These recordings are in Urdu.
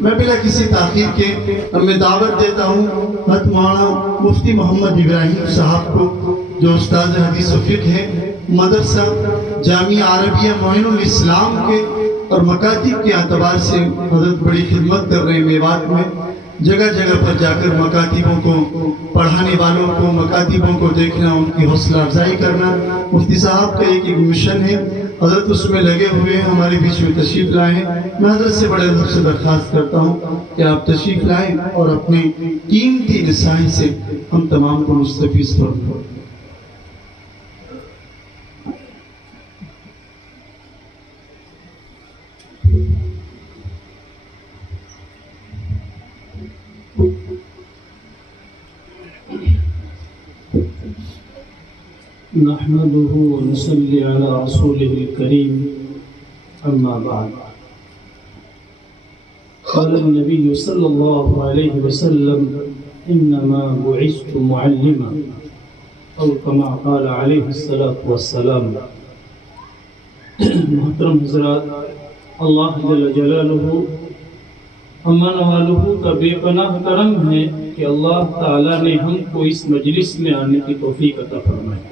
میں بلا کسی تاخیر کے میں دعوت دیتا ہوں حضرت مولانا مفتی محمد ابراہیم صاحب کو، جو استاد حدیث و فقہ ہیں، مدرسہ جامعہ عربیہ معین الاسلام کے اور مکاتب کے اعتبار سے حضرت بڑی خدمت کر رہے ہیں۔ میوات میں جگہ جگہ پر جا کر مکاتبوں کو، پڑھانے والوں کو، مکاتبوں کو دیکھنا، ان کی حوصلہ افزائی کرنا مفتی صاحب کا ایک مشن ہے۔ حضرت اس میں لگے ہوئے ہیں، ہمارے بیچ میں تشریف لائے ہیں۔ میں حضرت سے بڑے ادب سے درخواست کرتا ہوں کہ آپ تشریف لائیں اور اپنے قیمتی نصائح سے ہم تمام کو مستفیض فرمائیں۔ نحمده ونصلي على رسوله الكريم أما بعد قال النبي صلى الله عليه وسلم إنما بعثت معلما أو كما قال عليه الصلاة والسلام۔ محترم حضرات، اللہ جل جلالہ امن والہ کا بے پناہ کرم ہے کہ اللہ تعالیٰ نے ہم کو اس مجلس میں آنے کی توفیق عطا فرمائی۔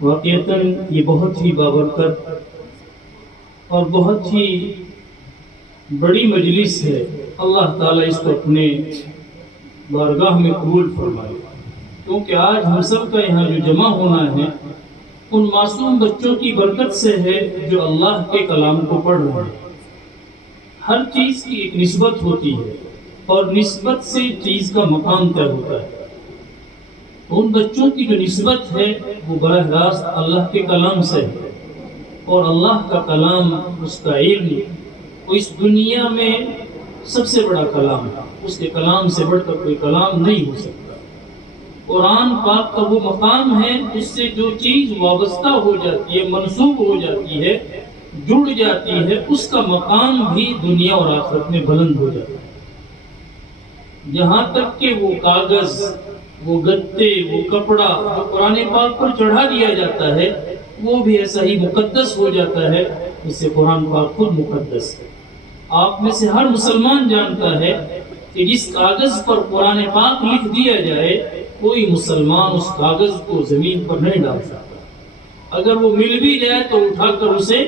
واقعتاً یہ بہت ہی بابرکت اور بہت ہی بڑی مجلس ہے۔ اللہ تعالیٰ اس کو اپنے بارگاہ میں قبول فرمائے، کیونکہ آج ہم سب کا یہاں جو جمع ہونا ہے ان معصوم بچوں کی برکت سے ہے جو اللہ کے کلام کو پڑھ رہے ہیں۔ ہر چیز کی ایک نسبت ہوتی ہے اور نسبت سے چیز کا مقام طے ہوتا ہے۔ ان بچوں کی جو نسبت ہے وہ براہ راست اللہ کے کلام سے ہے، اور اللہ کا کلام، اس کا علم، وہ اس دنیا میں سب سے بڑا کلام ہے۔ اس کے کلام سے بڑھ کر کوئی کلام نہیں ہو سکتا۔ قرآن پاک کا وہ مقام ہے جس سے جو چیز وابستہ ہو جاتی ہے، منسوب ہو جاتی ہے، جڑ جاتی ہے، اس کا مقام بھی دنیا اور آخرت میں بلند ہو جاتا ہے۔ یہاں تک کہ وہ کاغذ، وہ گتے، وہ کپڑا جو قرآن پاک پر چڑھا دیا جاتا ہے وہ بھی ایسا ہی مقدس ہو جاتا ہے جس سے قرآن پاک خود مقدس ہے۔ آپ میں سے ہر مسلمان جانتا ہے کہ جس کاغذ پر قرآن پاک لکھ دیا جائے کوئی مسلمان اس کاغذ کو زمین پر نہیں ڈال سکتا۔ اگر وہ مل بھی جائے تو اٹھا کر اسے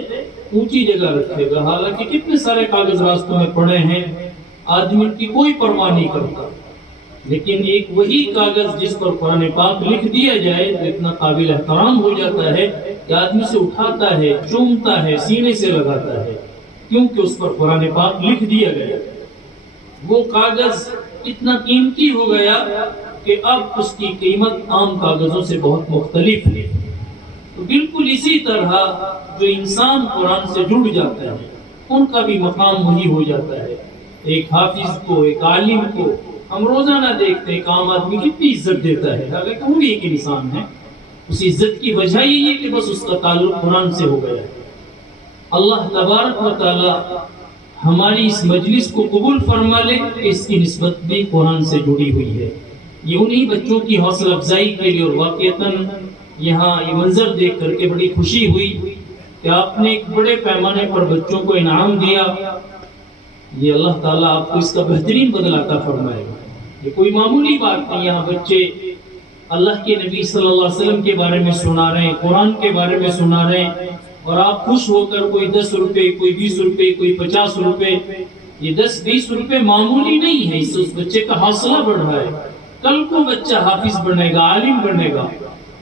اونچی جگہ رکھے گا۔ حالانکہ کتنے سارے کاغذ راستوں میں پڑے ہیں، آدمی کی کوئی پرواہ نہیں کرتا، لیکن ایک وہی کاغذ جس پر قرآن پاک لکھ دیا جائے تو اتنا قابل احترام ہو جاتا ہے کہ آدمی سے اٹھاتا ہے، چومتا ہے، سینے سے لگاتا ہے، کیونکہ اس پر قرآن پاک لکھ دیا گیا۔ وہ کاغذ اتنا قیمتی ہو گیا کہ اب اس کی قیمت عام کاغذوں سے بہت مختلف ہے۔ تو بالکل اسی طرح جو انسان قرآن سے جڑ جاتا ہے ان کا بھی مقام وہی ہو جاتا ہے۔ ایک حافظ کو، ایک عالم کو ہم روزانہ دیکھتے ہیں کہ عام آدمی کتنی عزت دیتا ہے، حالانکہ وہ بھی ایک انسان ہے۔ اس عزت کی وجہ یہ ہے کہ بس اس کا تعلق قرآن سے ہو گیا ہے۔ اللہ تبارک و تعالی ہماری اس مجلس کو قبول فرما لے کہ اس کی نسبت بھی قرآن سے جڑی ہوئی ہے۔ یہ انہی بچوں کی حوصلہ افزائی کے لیے، اور واقعتاً یہاں یہ منظر دیکھ کر کے بڑی خوشی ہوئی کہ آپ نے ایک بڑے پیمانے پر بچوں کو انعام دیا۔ یہ اللہ تعالیٰ آپ کو اس کا بہترین بدلہ عطا فرمائے گا۔ یہ کوئی معمولی بات نہیں۔ یہاں بچے اللہ کے نبی صلی اللہ علیہ وسلم کے بارے میں سنا رہے ہیں، قرآن کے بارے میں سنا رہے ہیں، اور آپ خوش ہو کر کوئی 10 روپے، کوئی 20 روپے، کوئی 50 روپے، یہ 10-20 روپے معمولی نہیں ہے، اس سے اس بچے کا حوصلہ بڑھ رہا ہے۔ کل کو بچہ حافظ بنے گا، عالم بنے گا،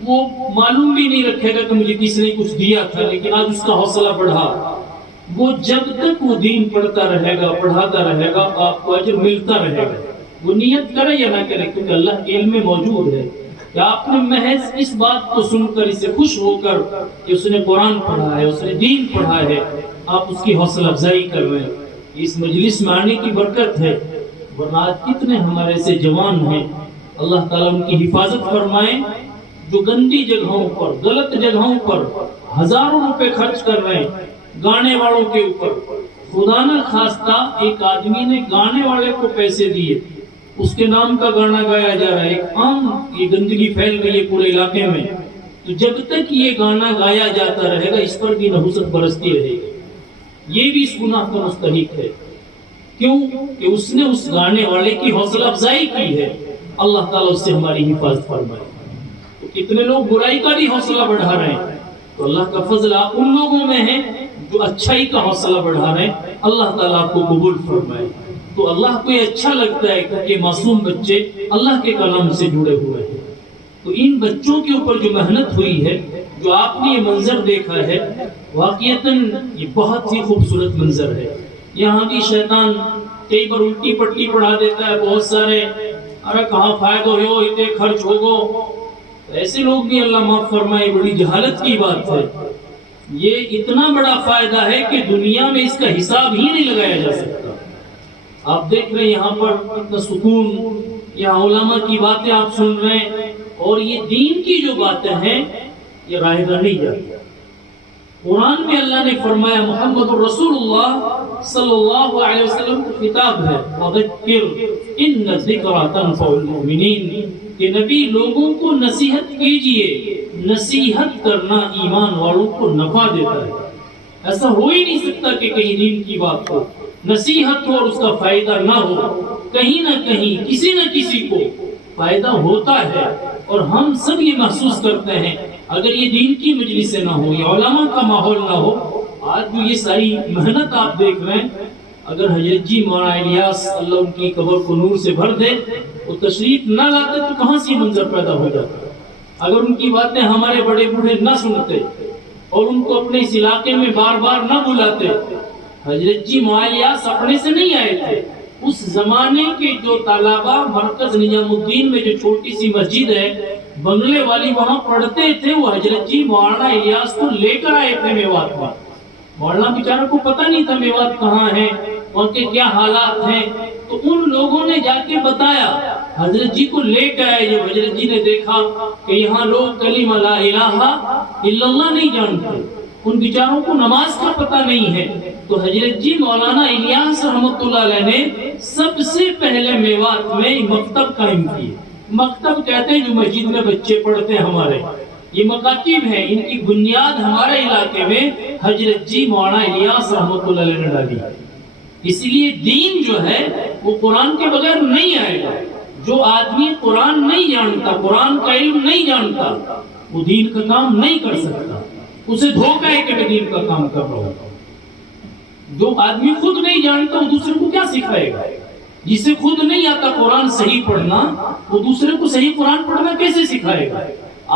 وہ معلوم بھی نہیں رکھے گا کہ مجھے کسی نے کچھ دیا تھا، لیکن آج اس کا حوصلہ بڑھا۔ وہ جب تک وہ دین پڑھتا رہے گا، پڑھاتا رہے گا، آپ کو اجر ملتا رہے گا۔ وہ نیت کرے یا نہ کرے، کیونکہ اللہ کے علم میں موجود ہے کہ آپ نے محض اس بات کو سن کر، اسے خوش ہو کر کہ اس نے قرآن پڑھا ہے، اس نے دین پڑھا ہے، آپ اس کی حوصلہ افزائی کر رہے ہیں۔ اس مجلس میں آنے کی برکت ہے، ورنہ آج کتنے ہمارے سے جوان ہیں، اللہ تعالیٰ ان کی حفاظت فرمائے، جو گندی جگہوں پر، غلط جگہوں پر ہزاروں روپے خرچ کر رہے ہیں گانے والوں کے اوپر۔ خدا نہ خواستہ ایک آدمی نے گانے والے کو پیسے دیے، اس کے نام کا گانا گایا جا رہا ہے، ایک عام یہ گندگی پھیل رہی ہے پورے علاقے میں، تو جب تک یہ گانا گایا جاتا رہے گا اس پر بھی نحوست برستی رہے گی، یہ بھی اس گناہ کا مستحق ہے۔ کیوں کہ اس نے اس گانے والے کی حوصلہ افزائی کی ہے، اللہ تعالیٰ اس سے ہماری حفاظت فرمائے۔ تو کتنے لوگ برائی کا بھی حوصلہ بڑھا رہے ہیں، تو اللہ کا فضل آپ ان لوگوں میں ہے جو اچھائی کا حوصلہ بڑھا رہے ہیں، اللہ تعالیٰ آپ کو قبول فرمائے۔ تو اللہ کو یہ اچھا لگتا ہے کہ معصوم بچے اللہ کے کلام سے جڑے ہوئے ہیں۔ تو ان بچوں کے اوپر جو محنت ہوئی ہے، جو آپ نے یہ منظر دیکھا ہے، واقعتاً یہ بہت ہی خوبصورت منظر ہے۔ یہاں بھی شیطان کئی بار الٹی پٹی پڑھا دیتا ہے، بہت سارے ارے کہاں فائدہ ہو، اتنے خرچ ہوگو، ایسے لوگ بھی اللہ معاف فرمائے، بڑی جہالت کی بات ہے۔ یہ اتنا بڑا فائدہ ہے کہ دنیا میں اس کا حساب ہی نہیں لگایا جا سکتا۔ آپ دیکھ رہے ہیں یہاں پر اتنا سکون، یہاں علماء کی باتیں آپ سن رہے ہیں، اور یہ دین کی جو باتیں ہیں یہ رائے گاہ نہیں جاتی۔ قرآن میں اللہ نے فرمایا، محمد الرسول اللہ صلی اللہ علیہ وسلم کو خطاب ہے، وَذَكِّرْ إِنَّ الذِّكْرَ تَنفَعُ الْمُؤْمِنِينَ، کہ نبی لوگوں کو نصیحت کیجئے، نصیحت کرنا ایمان والوں کو نفع دیتا ہے۔ ایسا ہو ہی نہیں سکتا کہ کہیں دین کی بات ہو، نصیحت ہو اور اس کا فائدہ نہ ہو، کہیں نہ کہیں کسی نہ کسی کو فائدہ ہوتا ہے، اور ہم سب یہ محسوس کرتے ہیں۔ اگر یہ دین کی مجلس سے نہ ہو، یا علماء کا ماحول نہ ہو، آج جو یہ ساری محنت آپ دیکھ رہے ہیں، اگر حضرت جی مولانا الیاس اللہ ان کی قبر کو نور سے بھر دے، وہ تشریف نہ لاتے تو کہاں سے منظر پیدا ہو جاتا؟ اگر ان کی باتیں ہمارے بڑے بوڑھے نہ سنتے اور ان کو اپنے اس علاقے میں بار بار نہ بلاتے، حضرت جی مولانا الیاس اپنے سے نہیں آئے تھے، اس زمانے کے جو طلبہ مرکز نظام الدین میں جو چھوٹی سی مسجد ہے بنگلے والی، وہاں پڑھتے تھے، وہ حضرت جی مولانا الیاس کو لے کر آئے تھے میوات میں۔ مولانا بیچاروں کو پتہ نہیں تھا میوات کہاں ہے، وہاں کے کیا حالات ہیں، تو ان لوگوں نے جا کے بتایا، حضرت جی کو لے کے آئے۔ جب حضرت جی نے دیکھا کہ یہاں لوگ کلمہ لا الہ الا اللہ نہیں جانتے، ان بیچاروں کو نماز کا پتہ نہیں ہے، تو حضرت جی مولانا الیاس رحمۃ اللہ علیہ نے سب سے پہلے میوات میں مکتب قائم کیے۔ مکتب کہتے ہیں جو مسجد میں بچے پڑھتے ہیں ہمارے، یہ مکاتب ہیں، ان کی بنیاد ہمارے علاقے میں حضرت جی مولانا الیاس رحمۃ اللہ علیہ نے ڈالی۔ اس لیے دین جو ہے وہ قرآن کے بغیر نہیں آئے گا۔ جو آدمی قرآن نہیں جانتا، قرآن کا علم نہیں جانتا، وہ دین کا کام نہیں کر سکتا، اسے دھوکہ ہے کہ میں دین کا کام کر رہا ہوں۔ جو آدمی خود نہیں جانتا وہ دوسرے کو کیا سکھائے گا؟ جسے خود نہیں آتا قرآن صحیح پڑھنا، وہ دوسرے کو صحیح قرآن پڑھنا کیسے سکھائے گا؟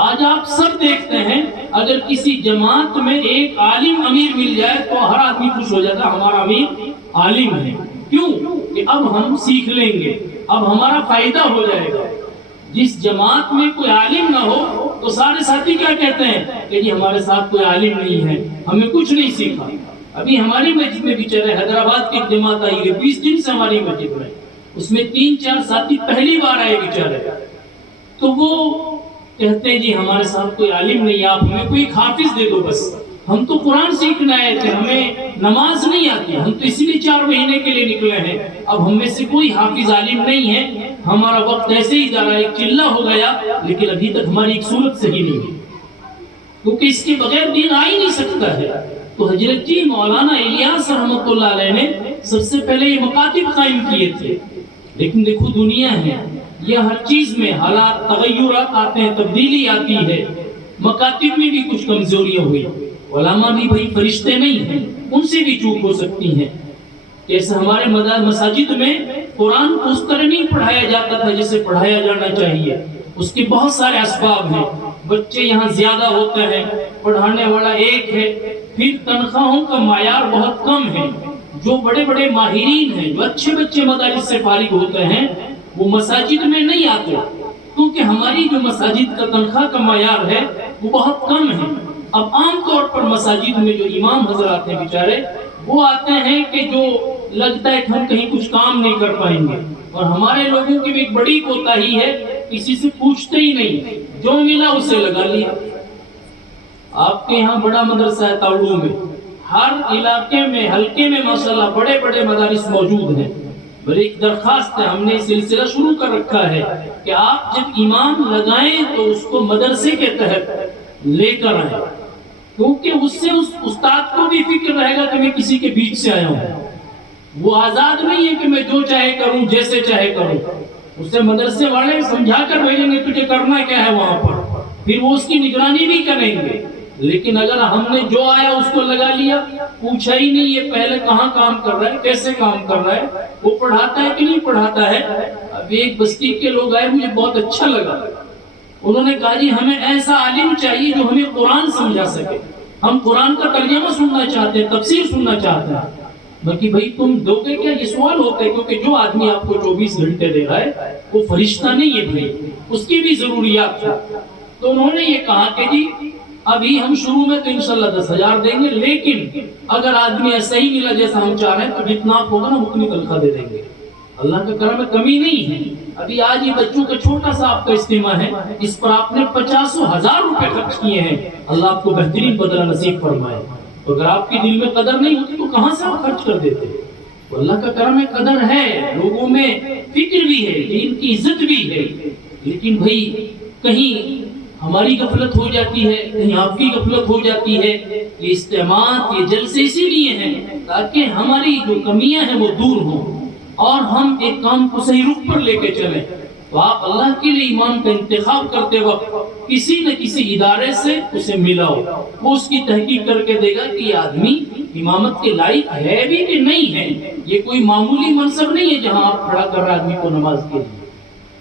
آج آپ سب دیکھتے ہیں، اگر کسی جماعت میں ایک عالم امیر مل جائے تو ہر آدمی خوش ہو جاتا، ہمارا امیر عالم ہے۔ کیوں؟ کہ اب ہم سیکھ لیں گے، اب ہمارا فائدہ ہو جائے گا۔ جس جماعت میں کوئی عالم نہ ہو تو سارے ساتھی کیا کہتے ہیں کہ جی ہمارے ساتھ کوئی عالم نہیں ہے، ہمیں کچھ نہیں سیکھا۔ ابھی ہماری مسجد میں بھی چلے، حیدرآباد کی جماعت آئی ہے 20 دن سے ہماری مسجد میں، اس میں 3-4 ساتھی پہلی بار آئے بیچارے، تو وہ کہتے ہیں جی ہمارے ساتھ کوئی عالم نہیں، آپ ہمیں کوئی حافظ دے دو بس، ہم تو قرآن سیکھنا آئے تھے، ہمیں نماز نہیں آتی، ہم تو اسی لیے 4 مہینے کے لیے نکلے ہیں، اب ہم میں سے کوئی حافظ عالم نہیں ہے، ہمارا وقت ایسے ہی جا رہا ہے، ایک چلہ ہو گیا لیکن ابھی تک ہماری ایک صورت صحیح نہیں ہے، کیونکہ اس کے بغیر دین آ ہی نہیں سکتا ہے۔ تو حضرت جی مولانا الیاس رحمۃ اللہ علیہ نے سب سے پہلے یہ مکاتب قائم کیے تھے۔ لیکن دیکھو دنیا ہے، یہ ہر چیز میں حالات تغیرات آتے ہیں، تبدیلی آتی ہے، مکاتب میں بھی کچھ کمزوریاں ہوئی، علماء بھی بھائی فرشتے نہیں ہیں، ان سے بھی چوک ہو سکتی ہیں۔ جیسے ہمارے مساجد میں قرآن کو اس طرح نہیں پڑھایا جاتا تھا جیسے پڑھایا جانا چاہیے، اس کے بہت سارے اسباب ہیں، بچے یہاں زیادہ ہوتے ہیں، پڑھانے والا ایک ہے، پھر تنخواہوں کا معیار بہت کم ہے، جو بڑے بڑے ماہرین ہیں، جو اچھے بچے مدارس سے فارغ ہوتے ہیں، وہ مساجد میں نہیں آتے، کیونکہ ہماری جو مساجد کا تنخواہ کا معیار ہے وہ بہت کم ہے۔ اب عام طور پر مساجد میں جو امام حضرات ہیں بیچارے، وہ آتے ہیں کہ جو لگتا ہے کہ ہم کہیں کچھ کام نہیں کر پائیں گے، اور ہمارے لوگوں کی بھی ایک بڑی کوتاہی ہے، کسی سے پوچھتے ہی نہیں، جو ملا اسے لگا لیا۔ آپ کے یہاں بڑا مدرسہ ہے تاؤڑو میں، ہر علاقے میں حلقے میں ماشاءاللہ بڑے بڑے مدارس موجود ہیں، بل ایک درخواست ہے، ہم نے سلسلہ شروع کر رکھا ہے کہ آپ جب امام لگائیں تو اس کو مدرسے کے تحت لے کر آئیں، کیونکہ اس سے اس استاد کو بھی فکر رہے گا کہ میں کسی کے بیچ سے آیا ہوں۔ وہ آزاد نہیں ہے کہ میں جو چاہے کروں جیسے چاہے کروں. اسے مدرسے والے سمجھا کر بھیجیں گے تجھے کرنا کیا ہے وہاں پر, پھر وہ اس کی نگرانی بھی کریں گے. لیکن اگر ہم نے جو آیا اس کو لگا لیا, پوچھا ہی نہیں یہ پہلے کہاں کام کر رہا ہے, کیسے کام کر رہا ہے, وہ پڑھاتا ہے کہ نہیں پڑھاتا ہے. ابھی ایک بستی کے لوگ آئے, مجھے بہت اچھا لگا. انہوں نے کہا جی ہمیں ایسا عالم چاہیے جو ہمیں قرآن سمجھا سکے, ہم قرآن کا ترجمہ سننا چاہتے ہیں, تفسیر سننا چاہتے ہیں. باقی بھائی تم دو گے کیا, یہ سوال ہوتا ہے, کیونکہ جو آدمی آپ کو 24 گھنٹے دے رہا ہے وہ فرشتہ نہیں ہے بھائی, اس کی بھی ضروریات ہے. تو انہوں نے یہ کہا کہ جی ابھی ہم شروع میں تو انشاءاللہ 10,000 دیں گے, لیکن اگر آدمی ایسا ہی ملا جیسا ہم چاہ رہے ہیں تو جتنا آپ ہوگا نا اتنی تنخواہ دے دیں گے. اللہ کا کرم ہے, کمی نہیں ہے. ابھی آج یہ بچوں کا چھوٹا سا آپ کا اجتماع ہے, اس پر آپ نے 50,000 روپے خرچ کیے ہیں. اللہ آپ کو بہترین بدلہ نصیب فرمائے. تو اگر آپ کی دل میں قدر نہیں ہوتی تو کہاں سے آپ خرچ کر دیتے. تو اللہ کا کرم ہے, قدر ہے, لوگوں میں فکر بھی ہے, دین کی عزت بھی ہے. لیکن بھائی کہیں ہماری غفلت ہو جاتی ہے, کہیں آپ کی غفلت ہو جاتی ہے. یہ اجتماعات, یہ جلسے اسی لیے ہیں تاکہ ہماری جو کمیاں ہیں وہ دور ہوں اور ہم ایک کام کو صحیح رخ پر لے کے چلیں. تو آپ اللہ کے لیے امام کا انتخاب کرتے وقت کسی نہ کسی ادارے سے اسے ملاؤ, وہ اس کی تحقیق کر کے دے گا کہ یہ آدمی امامت کے لائق ہے بھی کہ نہیں ہے. یہ کوئی معمولی منصب نہیں ہے جہاں آپ کھڑا کر رہے آدمی کو نماز کے لیے.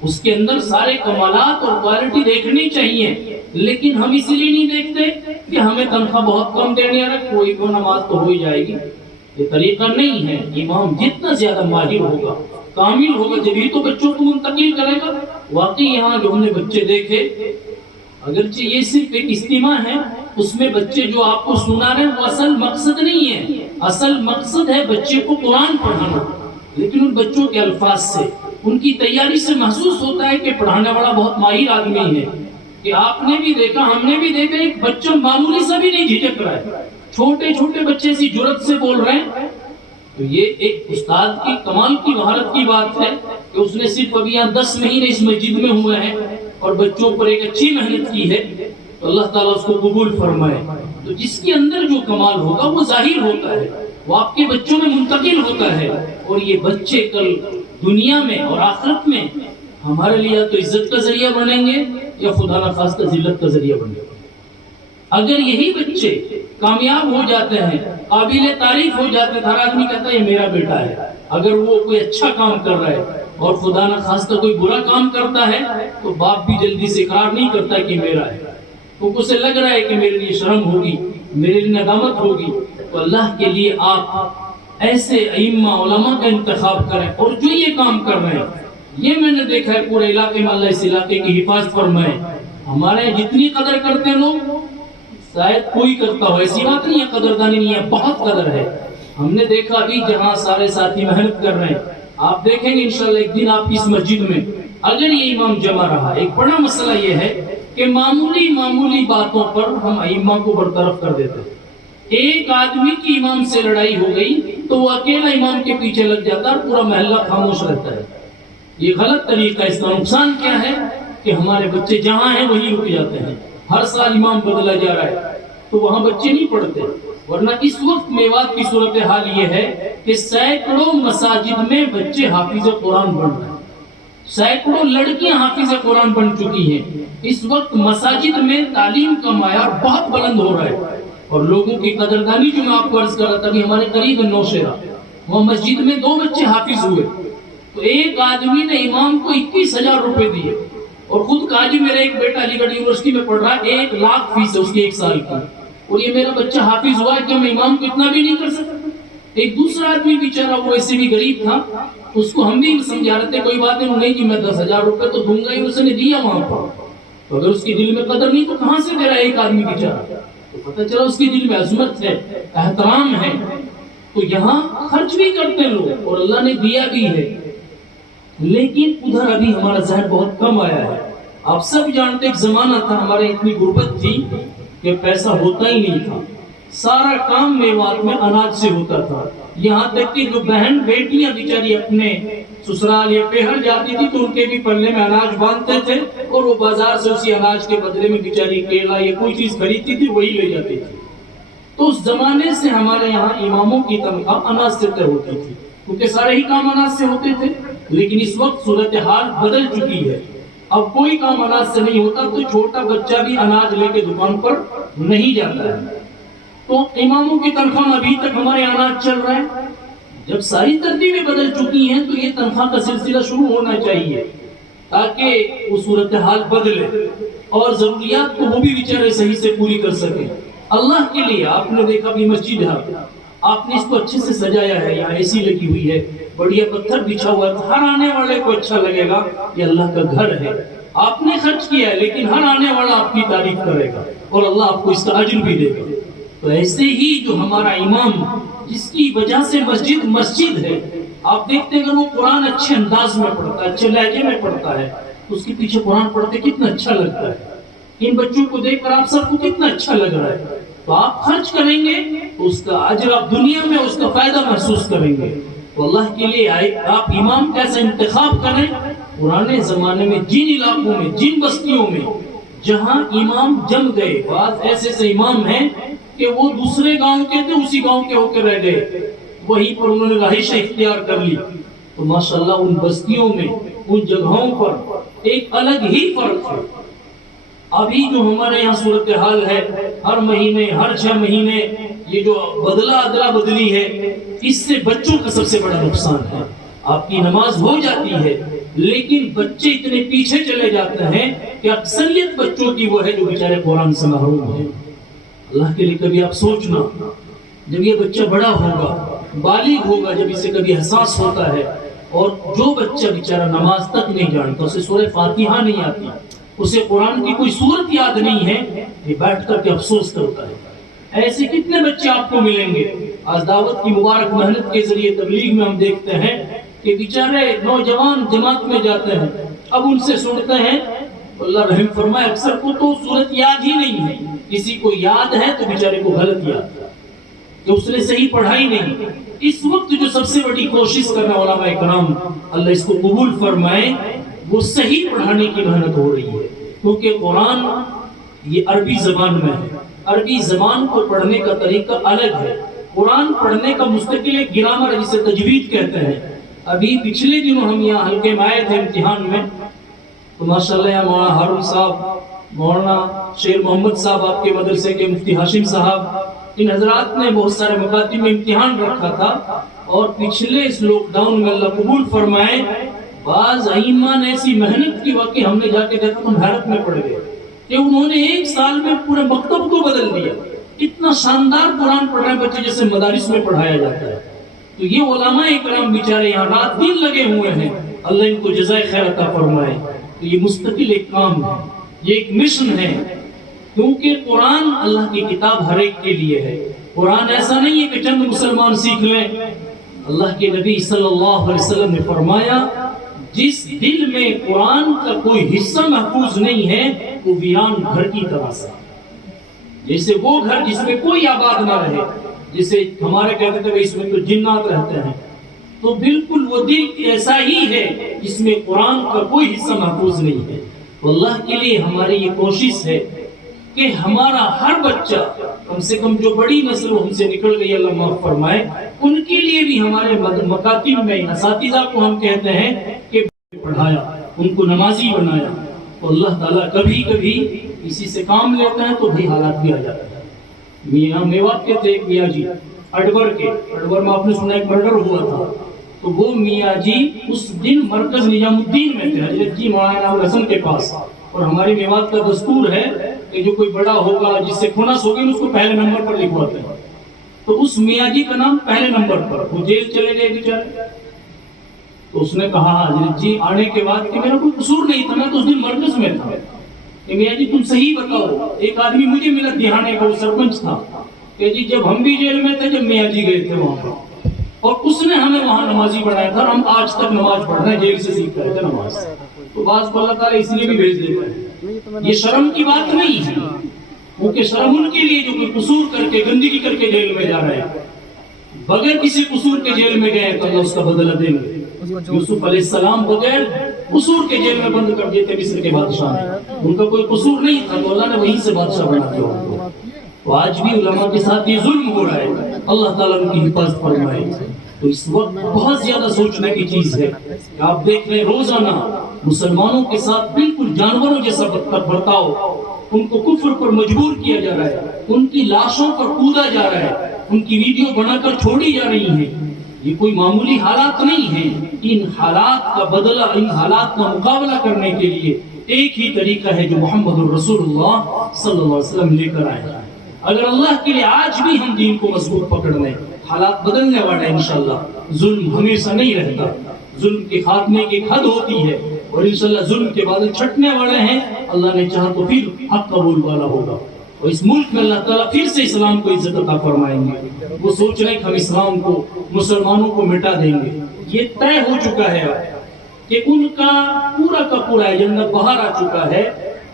اس کے اندر سارے کمالات اور کوالٹی دیکھنی چاہیے. لیکن ہم اسی لیے نہیں دیکھتے کہ ہمیں تنخواہ بہت کم دینے آ رہا, کوئی کو نماز تو ہو ہی جائے گی. یہ طریقہ نہیں ہے. امام جتنا زیادہ ماہر ہوگا, کامل ہوگا, جبھی تو بچوں کو منتقل کرے گا. واقعی یہاں جو ہم نے بچے دیکھے, اگرچہ یہ صرف ایک اجتماع ہے, اس میں بچے جو آپ کو سنا رہے ہیں وہ اصل مقصد نہیں ہے. اصل مقصد ہے بچے کو قرآن پڑھانا. لیکن ان بچوں کے الفاظ سے, ان کی تیاری سے محسوس ہوتا ہے کہ پڑھانے والا بہت ماہر آدمی ہے. کہ آپ نے بھی دیکھا, ہم نے بھی دیکھا, ایک بچہ معمولی سا بھی نہیں جھجک رہا ہے, چھوٹے چھوٹے بچے سی جرت سے بول رہے ہیں. تو یہ ایک استاد کی کمال کی مہارت کی بات ہے کہ اس نے صرف ابھی یہاں 10 مہینے اس مسجد میں ہوئے ہیں اور بچوں پر ایک اچھی محنت کی ہے. تو اللہ تعالیٰ اس کو قبول فرمائے. تو جس کے اندر جو کمال ہوگا وہ ظاہر ہوتا ہے, وہ آپ کے بچوں میں منتقل ہوتا ہے. اور یہ بچے کل دنیا میں اور آخرت میں ہمارے لیے تو عزت کا ذریعہ بنیں گے یا خدا نخواستہ ذلت کا ذریعہ بنیں گے. اگر یہی بچے کامیاب ہو جاتے ہیں, قابل تعریف ہو جاتے ہیں, ہر آدمی کہتا ہے یہ میرا بیٹا ہے. اگر وہ کوئی اچھا کام کر رہا ہے اور خدا نخواستہ کوئی برا کام کرتا ہے تو باپ بھی جلدی سے اقرار نہیں کرتا کہ میرا ہے. تو اسے لگ رہا ہے کہ میرے لیے شرم ہوگی, میرے لیے ندامت ہوگی. تو اللہ کے لیے آپ ایسے ائمہ علماء کا انتخاب کریں. اور جو یہ کام کر رہے ہیں, یہ میں نے دیکھا ہے پورے علاقے میں, اللہ اس علاقے کی حفاظت فرمائے. ہمارے جتنی قدر کرتے ہیں لوگ شاید کوئی کرتا ہو, ایسی بات نہیں ہے قدردانی نہیں ہے, بہت قدر ہے. ہم نے دیکھا ابھی جہاں سارے ساتھی محنت کر رہے ہیں, آپ دیکھیں گے انشاءاللہ ایک دن آپ کی اس مسجد میں اگر یہ امام جمع رہا. ایک بڑا مسئلہ یہ ہے کہ معمولی باتوں پر ہم ائمہ کو برطرف کر دیتے ہیں. ایک آدمی کی امام سے لڑائی ہو گئی تو وہ اکیلا امام کے پیچھے لگ جاتا ہے اور پورا محلہ خاموش رہتا ہے. یہ غلط طریقہ ہے. اس کا نقصان کیا ہے کہ ہمارے بچے جہاں ہیں وہی رک جاتے ہیں. ہر سال امام بدلا جا رہا ہے تو وہاں بچے نہیں پڑھتے. ورنہ اس وقت میوات کی صورتحال یہ ہے کہ سینکڑوں مساجد میں بچے حافظ قرآن بن رہے ہیں, سینکڑوں لڑکیاں حافظ قرآن بن چکی ہیں. اس وقت مساجد میں تعلیم کا معیار بہت بلند ہو رہا ہے. اور لوگوں کی قدردانی جو میں آپ کو عرض کر رہا تھا کہ ہمارے قریب نوشہرہ, وہ مسجد میں 2 بچے حافظ ہوئے تو ایک آدمی نے امام کو 21,000 روپے دیے. اور خود کہا جی میرا ایک بیٹا علی گڑھ یونیورسٹی میں پڑھ رہا ہے, 1 لاکھ فیس ہے اس کی 1 سال کی, اور یہ میرا بچہ حافظ ہوا ہے کہ میں امام کو اتنا بھی نہیں کر سکتا. ایک دوسرا آدمی بیچارہ وہ ایسے بھی غریب تھا, اس کو ہم بھی سمجھا رہے تھے کوئی بات نہیں جی میں 10,000 روپے تو دوں گا ہی, اس نے دیا وہاں پر. تو اگر اس کی دل میں قدر نہیں تو کہاں سے دے رہا ہے ایک آدمی بیچارہ. تو پتہ چلا اس کی دل میں عظمت ہے, احترام ہے. تو یہاں خرچ بھی کرتے لوگ اور اللہ نے دیا بھی ہے. لیکن ادھر ابھی ہمارا ذہن بہت کم آیا ہے. آپ سب جانتے ایک زمانہ تھا ہمارے اتنی غربت تھی کہ پیسہ ہوتا ہی نہیں تھا. سارا کام میوات میں اناج سے ہوتا تھا. یہاں تک کہ جو بہن بیٹیاں بیچاری اپنے سسرال یا پیہر جاتی تھی تو ان کے بھی پلے میں اناج باندھتے تھے اور وہ بازار سے اسی اناج کے بدلے میں بیچاری کیلا یا کوئی چیز خریدتی تھی وہی لے جاتی تھی. تو اس زمانے سے ہمارے یہاں اماموں کی تنخواہ اناج سے طے ہوتی تھی. کیونکہ سارے ہی کام اناج سے ہوتے تھے، لیکن اس وقت صورتحال بدل چکی ہے، اب کوئی کام اناج سے نہیں ہوتا، تو چھوٹا بچہ بھی اناج لے کے دکان پر نہیں جاتا ہے۔ تو اماموں کی تنخواہ میں ابھی تک ہمارے اناج چل رہا ہے۔ جب ساری ترتیبیں بدل چکی ہیں تو یہ تنخواہ کا سلسلہ شروع ہونا چاہیے تاکہ وہ صورتحال بدلے اور ضروریات کو وہ بھی بیچارے صحیح سے پوری کر سکیں۔ اللہ کے لیے آپ نے دیکھا بھی مسجد ہے، آپ نے اس کو اچھے سے سجایا ہے، یہاں اے سی لگی ہوئی ہے، بڑھیا پتھر بچھا ہوا ہے، ہر آنے والے کو اچھا لگے گا یہ اللہ کا گھر ہے۔ آپ نے خرچ کیا ہے لیکن ہر آنے والا آپ کی تعریف کرے گا اور اللہ آپ کو اس کا اجر بھی دے گا۔ تو ایسے ہی جو ہمارا امام جس کی وجہ سے مسجد مسجد ہے، آپ دیکھتے ہیں اگر وہ قرآن اچھے انداز میں پڑھتا ہے، اچھے لہجے میں پڑھتا ہے، تو اس کے پیچھے قرآن پڑھتے کتنا اچھا لگتا ہے۔ ان بچوں کو دیکھ کر آپ سب کو کتنا اچھا لگ رہا ہے، تو آپ خرچ کریں گے تو اس کا اجر آپ دنیا میں اس کا فائدہ محسوس کریں گے۔ تو اللہ کے لیے آپ امام کیسا انتخاب کریں؟ پرانے زمانے میں جن علاقوں میں، جن بستیوں میں جہاں امام جم گئے، بعض ایسے ایسے امام ہیں کہ وہ دوسرے گاؤں کے تھے، اسی گاؤں کے ہو کے رہ گئے، وہیں پر انہوں نے رہائش اختیار کر لی، تو ماشاءاللہ ان بستیوں میں، ان جگہوں پر ایک الگ ہی فرق ہے۔ ابھی جو ہمارے یہاں صورتحال ہے، ہر مہینے ہر 6 مہینے یہ جو بدلہ ادلا بدلی ہے، اس سے بچوں کا سب سے بڑا نقصان ہے۔ آپ کی نماز ہو جاتی ہے لیکن بچے اتنے پیچھے چلے جاتے ہیں کہ اکثریت بچوں کی وہ ہے جو بیچارے قرآن سے محروم ہیں۔ اللہ کے لیے کبھی آپ سوچنا، جب یہ بچہ بڑا ہوگا، بالغ ہوگا، جب اسے کبھی احساس ہوتا ہے، اور جو بچہ بیچارہ نماز تک نہیں جانتا، اسے سورہ فاتحہ نہیں آتی، اسے قرآن کی کوئی سورت یاد نہیں ہے، یہ بیٹھ کر کے افسوس کرتا ہے۔ ایسے کتنے بچے آپ کو ملیں گے؟ آج دعوت کی مبارک محنت کے ذریعے تبلیغ میں ہم دیکھتے ہیں کہ بیچارے نوجوان جماعت میں جاتے ہیں، اب ان سے سنتے ہیں، اللہ رحم فرمائے، اکثر کو تو سورت یاد ہی نہیں ہے، کسی کو یاد ہے تو بیچارے کو غلط یاد ہے کہ اس نے صحیح پڑھائی نہیں۔ اس وقت جو سب سے بڑی کوشش کرنا علماء کرام، اللہ اس کو قبول فرمائے، وہ صحیح پڑھانے کی محنت ہو رہی ہے، کیونکہ قرآن یہ عربی زبان میں ہے، عربی زبان کو پڑھنے کا طریقہ الگ ہے۔ قرآن پڑھنے کا مستقل ایک گرامر ہے جسے تجوید کہتے ہیں۔ ابھی پچھلے دنوں ہم یہاں حلقے میں آئے تھے امتحان میں، تو ماشاءاللہ یہاں مولانا ہارون صاحب، مولانا شیر محمد صاحب، آپ کے مدرسے کے مفتی ہاشم صاحب، ان حضرات نے بہت سارے مکاتب میں امتحان رکھا تھا، اور پچھلے اس لاک ڈاؤن میں اللہ قبول فرمائے بعض ائمہ نے ایسی محنت کی، واقعی ہم نے جا کے دیکھا تو ہم حیرت میں پڑ گئے کہ انہوں نے 1 سال میں پورے مکتب کو بدل دیا۔ اتنا شاندار قرآن پڑھ رہے بچے جیسے مدارس میں پڑھایا جاتا ہے۔ تو یہ علماء اکرام بیچارے یہاں رات دن لگے ہوئے ہیں، اللہ ان کو جزائے خیر عطا فرمائے۔ تو یہ مستقل ایک کام ہے، یہ ایک مشن ہے، کیونکہ قرآن اللہ کی کتاب ہر ایک کے لیے ہے۔ قرآن ایسا نہیں ہے کہ چند مسلمان سیکھ لیں۔ اللہ کے نبی صلی اللہ علیہ وسلم نے فرمایا، جس دل میں قرآن کا کوئی حصہ محفوظ نہیں ہے وہ ویران گھر کی طرح سے، جیسے وہ گھر جس میں کوئی آباد نہ رہے، جیسے ہمارے کہتے تھے اس میں تو جنات رہتے ہیں، تو بالکل وہ دل ایسا ہی ہے جس میں قرآن کا کوئی حصہ محفوظ نہیں ہے۔ تو اللہ کے لیے ہماری یہ کوشش ہے کہ ہمارا ہر بچہ، کم سے کم جو بڑی نسل ہم سے نکل گئی اللہ معاف فرمائے، ان کے لیے بھی ہمارے مکاتب میں اساتذہ کو ہم کہتے ہیں کہ پڑھایا، ان کو نمازی بنایا۔ تو اللہ تعالیٰ کبھی کبھی کسی سے کام لیتا ہے تو بھی حالات بھی آ جاتا ہے۔ میاں میوات کے تھے ایک میاں جی اڈور کے، اڈور میں آپ نے سنا ایک مرڈر ہوا تھا، تو وہ میاں جی اس دن مرکز نظام الدین میں تھے، حضرت جی مولانا حسن کے پاس، اور ہماری میوات کا دستور ہے کہ جو کوئی بڑا ہوگا جس سے کھنس ہوگی اس کو پہلے نمبر پر لکھواتے ہیں۔ تو اس میاں جی کا نام پہلے نمبر پر، وہ جیل چلے گئے بیچارے۔ تو اس نے کہا حضرت جی آنے کے بعد کہ میرا کوئی قصور نہیں تھا، میں تو اس دن مرکز میں تھا، کہ میاں جی تم صحیح بتاؤ۔ ایک آدمی مجھے ملا دیہانے کا، وہ سرپنچ تھا، کہ جی جب ہم بھی جیل میں تھے، جب میاں جی گئے تھے وہاں پر، اور اس نے ہمیں وہاں نمازی بنایا تھا، اور ہم آج تک نماز پڑھ رہے ہیں، جیل سے سیکھ رہے تھے نماز۔ تو بعض کو اللہ تعالیٰ اس لیے بھی بھیج دیتا ہے، یہ شرم کی بات نہیں ہے، کیونکہ شرم ان کے لیے جو کوئی قصور کر کے گندگی کر کے جیل میں جا رہے ہیں، بغیر کسی قصور کے جیل میں گئے تو اللہ اس کا بدلہ دیں گے۔ یوسف علیہ السلام بغیر قصور کے جیل میں بند کر دیے تھے مصر کے بادشاہ نے، ان کا کوئی قصور نہیں تھا، تو اللہ نے وہیں سے بادشاہ بنا دیا ان کو۔ تو آج بھی علماء کے ساتھ یہ ظلم ہو رہا ہے، اللہ تعالیٰ ان کی حفاظت فرمائے۔ تو اس وقت بہت زیادہ سوچنے کی چیز ہے کہ آپ دیکھ رہے ہیں روزانہ مسلمانوں کے ساتھ بالکل جانوروں جیسا برتاؤ، ان کو کفر پر مجبور کیا جا رہا ہے، ان کی لاشوں پر کودا جا رہا ہے، ان کی ویڈیو بنا کر چھوڑی جا رہی ہیں۔ یہ کوئی معمولی حالات نہیں ہیں۔ ان حالات کا بدلہ، ان حالات کا مقابلہ کرنے کے لیے ایک ہی طریقہ ہے جو محمد الرسول اللہ صلی اللہ علیہ وسلم لے کر آئے ہیں۔ اگر اللہ کے لیے آج بھی ہم دین کو مضبوط پکڑ لیں، حالات بدلنے والے ہیں انشاءاللہ۔ ظلم ہمیشہ نہیں رہتا، ظلم کے خاتمے کی ایک حد ہوتی ہے، اور انشاءاللہ ظلم کے بادل چھٹنے والے ہیں۔ اللہ نے چاہا تو پھر حق قبول والا ہوگا، اور اس ملک میں اللہ تعالیٰ پھر سے اسلام کو عزت عطا فرمائیں گے۔ وہ سوچ رہے ہیں کہ ہم اسلام کو، مسلمانوں کو مٹا دیں گے۔ یہ طے ہو چکا ہے کہ ان کا پورا ایجنڈا باہر آ چکا ہے۔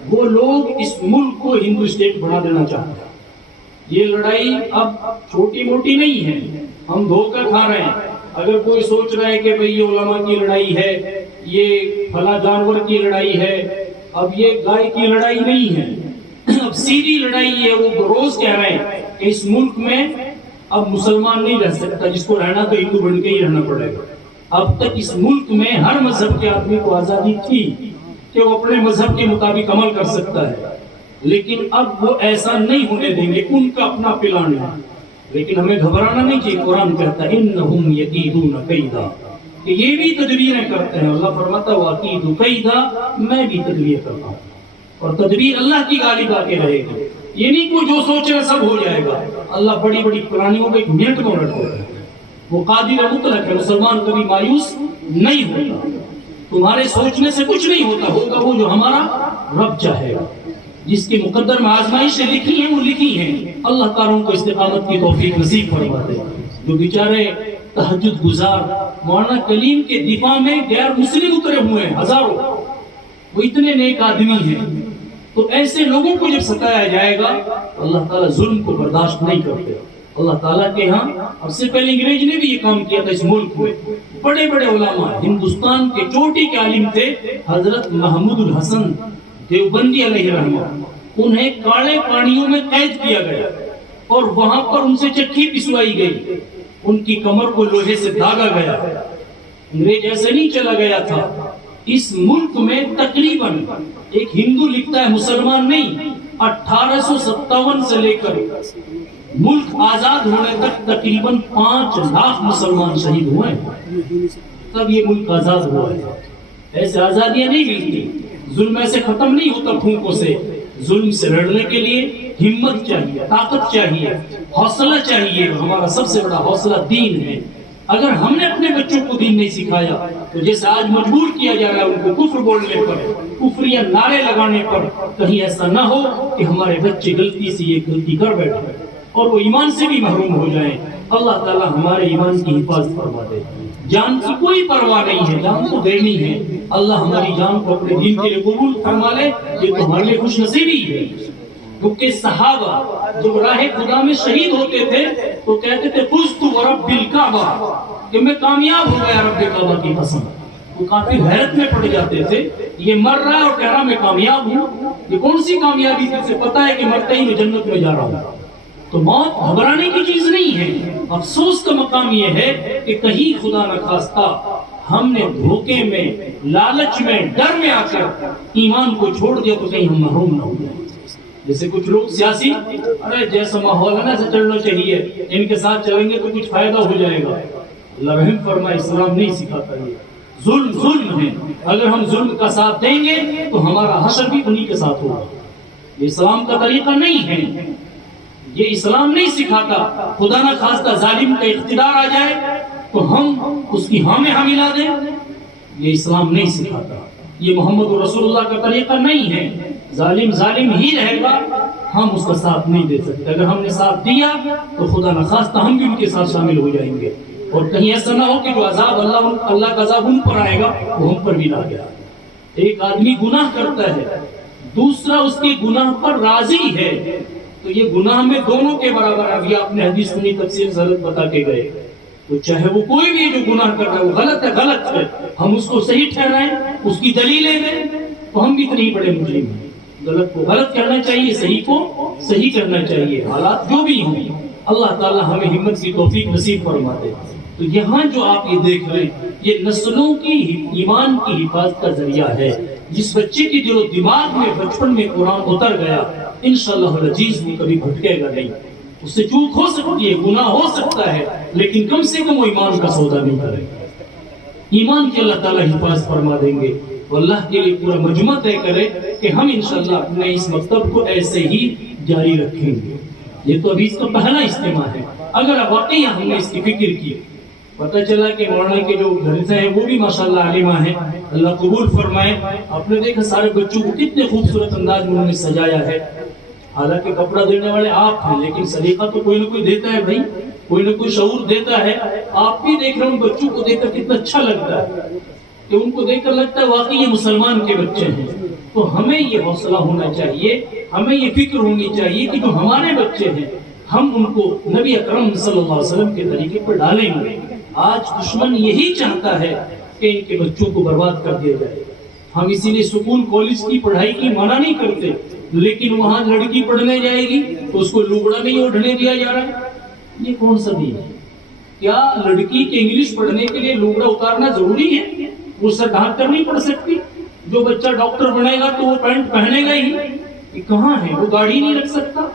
وہ لوگ اس ملک کو ہندو اسٹیٹ بنا دینا چاہتے ہیں۔ یہ لڑائی اب چھوٹی موٹی نہیں ہے، ہم دھوکہ کھا رہے ہیں۔ اگر کوئی سوچ رہا ہے کہ بھئی یہ علماء کی لڑائی ہے، یہ فلاں جانور کی لڑائی ہے، اب یہ گائے کی لڑائی نہیں ہے، اب سیدھی لڑائی ہے۔ وہ روز کہہ رہے ہیں کہ اس ملک میں اب مسلمان نہیں رہ سکتا، جس کو رہنا تو ہندو بن کے ہی رہنا پڑے گا۔ اب تک اس ملک میں ہر مذہب کے آدمی کو آزادی تھی کہ وہ اپنے مذہب کے مطابق عمل کر سکتا ہے، لیکن اب وہ ایسا نہیں ہونے دیں گے۔ ان کا اپنا پلان ہے، لیکن ہمیں گھبرانا نہیں چاہیے۔ قرآن کہتا ہے انہم یکیدون کیدا، کہ یہ بھی تدبیریں کرتے ہیں۔ اللہ فرماتا ہے واکید کیدا، میں بھی تدبیر کرتا ہوں، اور تدبیر اللہ کی غالب آ کے رہے گی۔ یہ نہیں کہ جو سوچ رہے سب ہو جائے گا۔ اللہ بڑی بڑی پلاننگوں کو ایک منٹ میں الٹ دیتا ہے۔ وہ قادر مطلق ہے، مسلمان کبھی مایوس نہیں ہوتا۔ تمہارے سوچنے سے کچھ نہیں ہوتا، ہوگا وہ جو ہمارا رب چاہے گا۔ جس کے مقدر میں آزمائشیں لکھی ہیں وہ لکھی ہیں۔ اللہ تعالیٰ کو استقامت کی توفیق نصیب فرما دے۔ جو بیچارے تہجد گزار مولانا کلیم کے دفاع میں غیر مسلم اترے ہوئے ہیں ہزاروں، وہ اتنے نیک آدمی ہیں، تو ایسے لوگوں کو جب ستایا جائے گا، اللہ تعالیٰ ظلم کو برداشت نہیں کرتے۔ اللہ تعالیٰ کے ہاں اب سے پہلے انگریز نے بھی یہ کام کیا تھا۔ اس ملک میں بڑے بڑے علماء، ہندوستان کے چوٹی کے عالم تھے حضرت محمود الحسن دیوبندی علیہ رحمہ، انہیں کاڑے پانیوں میں قید کیا گیا اور وہاں پر ان سے چکی پسوائی گئی، ان کی کمر کو لوہے سے داغا گیا۔ انگریز ایسے نہیں چلا گیا تھا۔ اس ملک میں تقریباً ایک ہندو لکھتا ہے، مسلمان نہیں، 1857 سے لے کر ملک آزاد ہونے تک تقریباً 5 لاکھ مسلمان شہید ہوئے ہیں، تب یہ ملک آزاد ہوا ہے۔ ایسے آزادیاں نہیں ملتی، ظلم ایسے ختم نہیں ہوتا پھونکوں سے۔ ظلم سے لڑنے کے لیے ہمت چاہیے، طاقت چاہیے، حوصلہ چاہیے۔ ہمارا سب سے بڑا حوصلہ دین ہے۔ اگر ہم نے اپنے بچوں کو دین نہیں سکھایا تو جیسے آج مجبور کیا جا رہا ہے ان کو کفر بولنے پر، کفریہ نعرے لگانے پر، کہیں ایسا نہ ہو کہ ہمارے بچے غلطی سے یہ غلطی کر بیٹھے اور وہ ایمان سے بھی محروم ہو جائیں۔ اللہ تعالی ہمارے ایمان کی حفاظت فرما دے۔ جان کی کوئی پرواہ نہیں ہے، جان تو دینی ہے۔ اللہ ہماری جان کو اپنے دین کے لیے قبول فرما لے، یہ تمہارے لیے خوش نصیبی ہے۔ کیونکہ صحابہ جب راہ خدا میں شہید ہوتے تھے تو کہتے تھے فزت ورب الکعبہ، کہ میں کامیاب ہو گیا رب کعبہ کی قسم۔ وہ کافی حیرت میں پڑ جاتے تھے، یہ مر رہا ہے اور کہہ رہا میں کامیاب ہوں، یہ کون سی کامیابی تھی؟ سے پتا ہے کہ مرتے ہی میں جنت میں جا رہا ہوں۔ تو موت گھبرانے کی چیز نہیں ہے۔ افسوس کا مقام یہ ہے کہ کہیں خدا نہ خواستہ ہم نے دھوکے میں، لالچ میں، ڈر میں آ کر ایمان کو چھوڑ دیا تو کہیں ہم محروم نہ ہو جائیں۔ جیسے کچھ لوگ سیاسی، ارے جیسا ماحول ہے نا ایسا چلنا چاہیے، ان کے ساتھ چلیں گے تو کچھ فائدہ ہو جائے گا۔ اللہ رحم فرمائے، اسلام نہیں سکھاتا یہ۔ ظلم ہے، اگر ہم ظلم کا ساتھ دیں گے تو ہمارا حشر بھی انہی کے ساتھ ہوگا۔ یہ اسلام کا طریقہ نہیں ہے، یہ اسلام نہیں سکھاتا۔ خدا نہ خواستہ ظالم کا اقتدار آ جائے تو ہم اس کی ہاں میں ہاں ملا دیں، یہ اسلام نہیں سکھاتا۔ یہ محمد رسول اللہ کا طریقہ نہیں ہے۔ ظالم ظالم ہی رہے گا، ہم اس کا ساتھ نہیں دے سکتے۔ اگر ہم نے ساتھ دیا تو خدا نہ خواستہ ہم بھی ان کے ساتھ شامل ہو جائیں گے، اور کہیں ایسا نہ ہو کہ جو عذاب اللہ کا عذاب ان پر آئے گا وہ ہم پر بھی نہ گیا۔ ایک آدمی گناہ کرتا ہے، دوسرا اس کے گناہ پر راضی ہے، تو یہ گناہ میں دونوں کے برابر۔ ابھی آپ نے حدیث سنی، تفسیر غلط بتا کے گئے، تو چاہے وہ کوئی بھی جو گناہ کر رہا ہے وہ غلط ہے، غلط ہے، ہم اس کو صحیح ٹھہرائیں، اس کی دلیلیں دیں، تو ہم بھی اتنے ہی بڑے مجرم ہیں۔ غلط کو غلط کرنا چاہیے، صحیح کو صحیح کرنا چاہیے، حالات جو بھی ہوں۔ اللہ تعالی ہمیں ہمت کی توفیق نصیب فرما دے۔ تو یہاں جو آپ یہ دیکھ رہے ہیں یہ نسلوں کی ایمان کی حفاظت کا ذریعہ ہے. جس بچے کے دل و دماغ میں بچپن میں قرآن اتر گیا انشاءاللہ العزیز وہ کبھی بھٹکے گا نہیں. اس سے چوک ہو سکتی ہے، گناہ ہو سکتا ہے، لیکن کم سے کم وہ ایمان کا سودا نہیں کرے گا. ایمان کی اللہ تعالیٰ حفاظت فرما دیں گے. تو اللہ کے لیے پورا مجمع طے کرے کہ ہم انشاءاللہ اپنے اس مکتب کو ایسے ہی جاری رکھیں گے. یہ تو ابھی اس کا پہلا اجتماع ہے. اگر واقعی ہم نے اس کی فکر کی، پتہ چلا کہ مولانا کے جو گھر سے ہیں وہ بھی ماشاءاللہ عالمہ ہیں، اللہ قبول فرمائے. آپ نے دیکھا سارے بچوں کو کتنے خوبصورت انداز میں انہوں نے سجایا ہے. حالانکہ کپڑا دینے والے آپ ہیں، لیکن سلیقہ تو کوئی نہ کوئی دیتا ہے بھائی، کوئی نہ کوئی شعور دیتا ہے. آپ بھی دیکھ رہے ہیں ان بچوں کو دیکھ کر کتنا اچھا لگتا ہے کہ ان کو دیکھ کر لگتا ہے واقعی یہ مسلمان کے بچے ہیں. تو ہمیں یہ حوصلہ ہونا چاہیے، ہمیں یہ فکر ہونی چاہیے کہ جو ہمارے بچے ہیں ہم ان کو نبی اکرم صلی اللہ علیہ وسلم کے طریقے پر ڈالیں گے. آج دشمن یہی چاہتا ہے کہ ان کے بچوں کو برباد کر دیا جائے. ہم اسی لیے سکول کالج کی پڑھائی کی منع نہیں کرتے، لیکن وہاں لڑکی پڑھنے جائے گی تو اس کو لوگڑا نہیں اوڑھنے دیا جا رہا ہے. یہ کون سا دین ہے؟ کیا لڑکی کے انگلش پڑھنے کے لیے لوگڑا اتارنا ضروری ہے؟ وہ سر ڈھانک کر نہیں پڑھ سکتی؟ جو بچہ ڈاکٹر بنے گا تو وہ پینٹ پہنے گا ہی. یہ کہاں ہے؟ وہ داڑھی نہیں رکھ سکتا.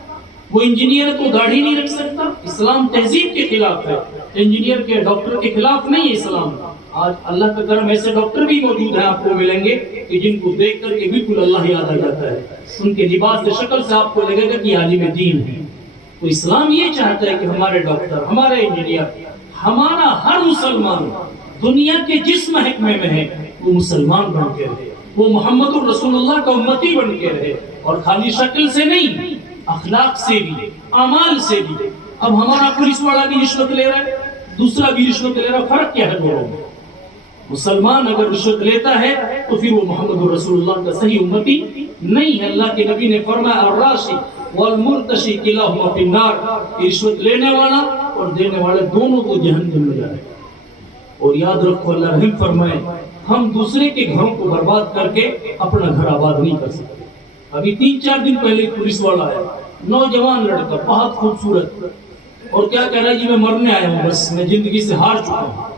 وہ انجینئر تو داڑھی نہیں رکھ سکتا. اسلام تہذیب کے خلاف ہے، انجینئر کے ڈاکٹر کے خلاف نہیں ہے اسلام. آج اللہ کا کرم ایسے ڈاکٹر بھی موجود ہیں آپ کو ملیں گے کہ جن کو دیکھ کر کے بالکل اللہ یاد آ جاتا ہے. ان کے لباس سے شکل سے آپ کو لگے گا کہ عالم دین ہے. تو اسلام یہ چاہتا ہے کہ ہمارے ڈاکٹر، ہمارے انجینئر، ہمارا ہر مسلمان دنیا کے جس محکمے میں ہے وہ مسلمان بن کے رہے، وہ محمد الرسول اللہ کا امتی بن کے رہے. اور خالی شکل سے نہیں، اخلاق سے بھی، اعمال سے بھی. اب ہمارا پولیس والا بھی رشوت لے رہا ہے، دوسرا بھی رشوت لے رہا ہے. فرق کیا ہے دونوں میں؟ مسلمان اگر رشوت لیتا ہے تو پھر وہ محمد الرسول اللہ کا صحیح امتی نہیں ہے. اللہ کے نبی نے فرمایا الراشی والمرتشی کلاہما فی النار، رشوت لینے والا اور دینے والے دونوں کو جہنم میں جائے. اور یاد رکھو اللہ رحم فرمائے، ہم دوسرے کے گھروں کو برباد کر کے اپنا گھر آباد نہیں کر سکتے. ابھی 3-4 دن پہلے پولیس والا ہے، نوجوان لڑکا بہت خوبصورت، اور کیا کہہ رہا ہے جی میں مرنے آیا ہوں، بس میں زندگی سے ہار چکا ہوں.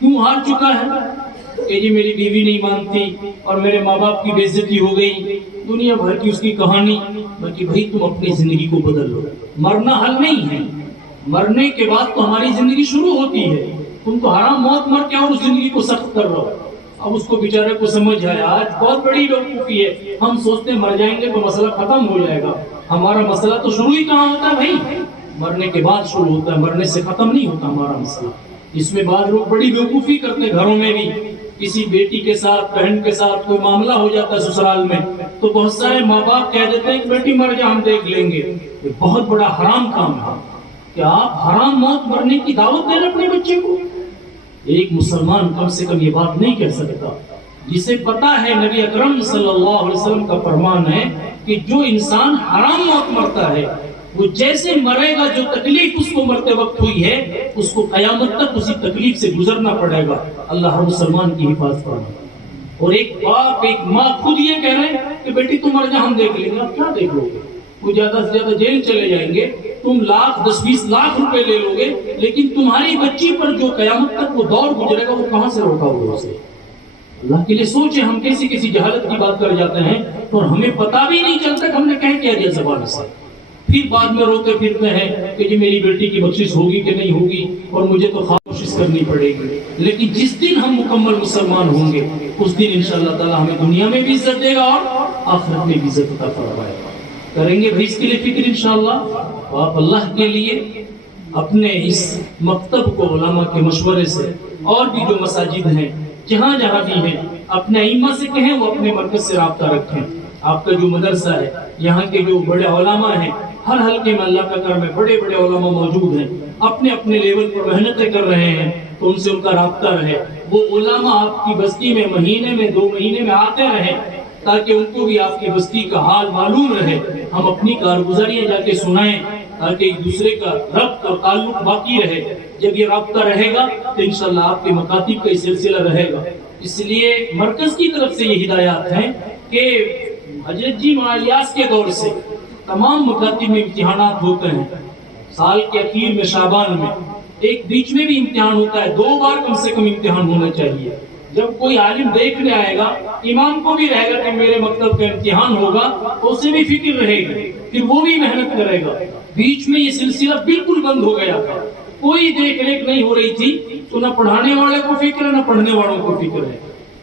کیوں ہار چکا ہے؟ کہ جی میری بیوی نہیں مانتی اور میرے ماں باپ کی بے عزتی ہو گئی، دنیا بھر کی اس کی کہانی. بلکہ بھائی تم اپنی زندگی کو بدل لو. مرنا حل نہیں ہے، مرنے کے بعد تو ہماری زندگی شروع ہوتی ہے. تم تو حرام موت مر کے اور اس زندگی کو سخت کر رہا ہو. اب اس کو بیچارے کو سمجھ آیا. آج بہت بڑی بیوقوفی ہے، ہم سوچتے ہیں مر جائیں گے تو مسئلہ ختم ہو جائے گا. ہمارا مسئلہ تو شروع ہی کہاں ہوتا ہے بھائی؟ مرنے کے بعد شروع ہوتا ہے، مرنے سے ختم نہیں ہوتا ہمارا مسئلہ. اس میں بعض لوگ بڑی بیوقوفی کرتے. گھروں میں بھی کسی بیٹی کے ساتھ، بہن کے ساتھ کوئی معاملہ ہو جاتا ہے سسرال میں، تو بہت سارے ماں باپ کہہ دیتے ہیں کہ بیٹی مر جا ہم دیکھ لیں گے. یہ بہت بڑا حرام کام ہے کہ آپ حرام موت مرنے کی دعوت دیں اپنے بچے کو. ایک مسلمان کم سے کم یہ بات نہیں کہہ سکتا جسے پتا ہے نبی اکرم صلی اللہ علیہ وسلم کا فرمان ہے کہ جو انسان حرام موت مرتا ہے وہ جیسے مرے گا، جو تکلیف اس کو مرتے وقت ہوئی ہے اس کو قیامت تک اسی تکلیف سے گزرنا پڑے گا. اللہ ہر مسلمان کی حفاظت فرمائے. اور ایک باپ ایک ماں خود یہ کہہ رہے ہیں کہ بیٹی تم مر جا ہم دیکھ لیں گے. آپ کیا دیکھ لو گے؟ وہ زیادہ سے زیادہ جیل چلے جائیں گے. تم 10-20 لاکھ روپے لے لو گے، لیکن تمہاری بچی پر جو قیامت تک وہ دور گزرے گا وہ کہاں سے روکا ہوگا اسے؟ اللہ کے لیے سوچیں، ہم کیسی جہالت کی بات کر جاتے ہیں اور ہمیں پتا بھی نہیں چلتا کہ ہم نے کہہ کیا دیا زبان سے. پھر بعد میں روتے پھرتے ہیں کہ جی میری بیٹی کی بخشش ہوگی کہ نہیں ہوگی اور مجھے تو کوشش کرنی پڑے گی. لیکن جس دن ہم مکمل مسلمان ہوں گے اس دن انشاءاللہ تعالی ہمیں دنیا میں بھی عزت دے گا اور آخرت میں بھی عزت عطا فرمائے گا. کریں گے بھائی اس کے لیے فکر انشاءاللہ. آپ اللہ کے لیے اپنے اس مکتب کو علماء کے مشورے سے اور بھی جو مساجد ہیں جہاں جہاں بھی ہیں اپنے ائمہ سے کہیں وہ اپنے مرکز سے رابطہ رکھیں. آپ کا جو مدرسہ ہے یہاں کے جو بڑے علماء ہیں، ہر حلقے میں اللہ کا کرم ہے بڑے بڑے علماء موجود ہیں، اپنے اپنے لیول پر محنتیں کر رہے ہیں، تو ان سے ان کا رابطہ رہے. وہ علماء آپ کی بستی میں مہینے میں 2 مہینے میں آتے رہیں تاکہ ان کو بھی آپ کی بستی کا حال معلوم رہے. ہم اپنی کارگزاریاں جا کے سنائیں تاکہ ایک دوسرے کا ربط اور تعلق باقی رہے. جب یہ رابطہ رہے گا تو انشاءاللہ آپ کے مکاتب کا یہ سلسلہ رہے گا. اس لیے مرکز کی طرف سے یہ ہدایات ہیں کہ حضرت جی معالیاس کے دور سے تمام مکاتب میں امتحانات ہوتے ہیں. سال کے اخیر میں شعبان میں ایک بیچ میں بھی امتحان ہوتا ہے، 2 بار کم سے کم امتحان ہونا چاہیے۔ جب کوئی عالم دیکھنے آئے گا، امام کو بھی رہے گا کہ میرے مکتب کا امتحان ہوگا، تو اسے بھی فکر رہے گی، پھر وہ بھی محنت کرے گا۔ بیچ میں یہ سلسلہ بالکل بند ہو گیا تھا، کوئی دیکھ ریکھ نہیں ہو رہی تھی، تو نہ پڑھانے والے کو فکر ہے نہ پڑھنے والوں کو فکر ہے۔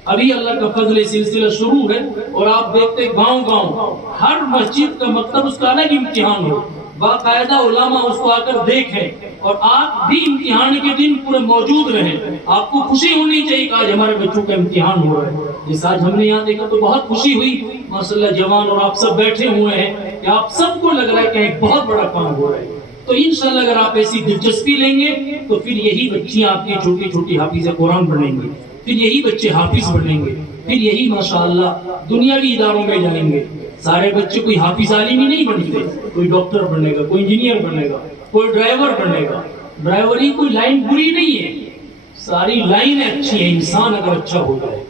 ابھی اللہ کا فضل سلسلہ شروع ہے، اور آپ دیکھتے گاؤں گاؤں ہر مسجد کا مکتب اس کا الگ امتحان ہو، باقاعدہ علماء اس کو آ کر دیکھیں، اور آپ بھی امتحان کے دن پورے موجود رہیں۔ آپ کو خوشی ہونی چاہیے کہ آج ہمارے بچوں کا امتحان ہو رہا ہے۔ جس آج ہم نے یہاں دیکھا تو بہت خوشی ہوئی، ماشاءاللہ جوان اور آپ سب بیٹھے ہوئے ہیں کہ آپ سب کو لگ رہا ہے کہ ایک بہت بڑا کام ہو رہا ہے۔ تو انشاءاللہ اگر آپ ایسی دلچسپی لیں گے تو پھر یہی بچیاں آپ کی چھوٹی چھوٹی حافظ قرآن بنیں گی، پھر یہی بچے حافظ بنیں گے، پھر یہی ماشاءاللہ دنیاوی اداروں میں جائیں گے۔ سارے بچے کوئی حافظ عالم ہی نہیں بنتے، کوئی ڈاکٹر بنے گا، کوئی انجینئر بنے گا، کوئی ڈرائیور بنے گا۔ ڈرائیوری کوئی لائن بری نہیں ہے، ساری لائنیں اچھی ہیں، انسان اگر اچھا ہو جائے،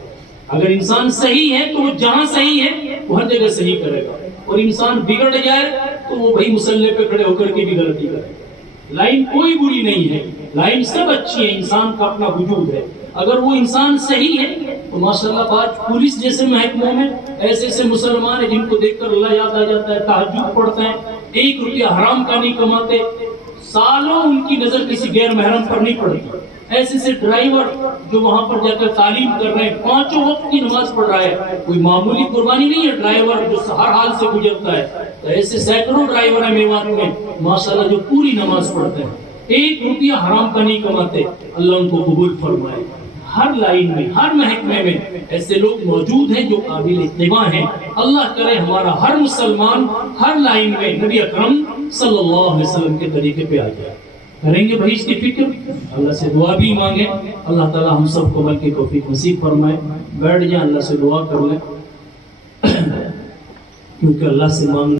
اگر انسان صحیح ہے تو وہ جہاں صحیح ہے وہ ہر جگہ صحیح کرے گا، اور انسان بگڑ جائے تو وہ وہی مسلح پہ کھڑے ہو کر کے بھی غلطی کرے گا۔ لائن کوئی بری نہیں ہے، لائن سب اچھی ہے، انسان کا اپنا وجود ہے۔ اگر وہ انسان صحیح ہے تو ماشاءاللہ بات پولیس جیسے محکموں میں ایسے ایسے مسلمان ہیں جن کو دیکھ کر اللہ یاد آ جاتا ہے، تہجد پڑھتے ہیں، 1 روپیہ حرام کا نہیں کماتے، سالوں ان کی نظر کسی غیر محرم پر نہیں پڑتی۔ ایسے سے ڈرائیور جو وہاں پر جا کر تعلیم کر رہے ہیں، 5 وقت کی نماز پڑھ رہا ہے، کوئی معمولی قربانی نہیں ہے، ڈرائیور جو ہر حال سے گزرتا ہے۔ تو ایسے سینکڑوں ڈرائیور ہیں میوات میں ماشاءاللہ جو پوری نماز پڑھتے ہیں، 1 روپیہ حرام کا نہیں کماتے، اللہ ان کو قبول فرمائے۔ ہر لائن میں، ہر محکمے میں ایسے لوگ موجود ہیں جو قابل اتباع ہیں۔ اللہ کرے ہمارا ہر مسلمان ہر لائن میں نبی اکرم صلی اللہ علیہ وسلم کے طریقے پہ آ جائے۔ کریں گے بھائی اس کی فکر، اللہ سے دعا بھی مانگیں، اللہ تعالی ہم سب کو عمل کی توفیق نصیب فرمائے۔ بیٹھ جائیں، اللہ سے دعا کر لیں، کیونکہ اللہ سے مانگ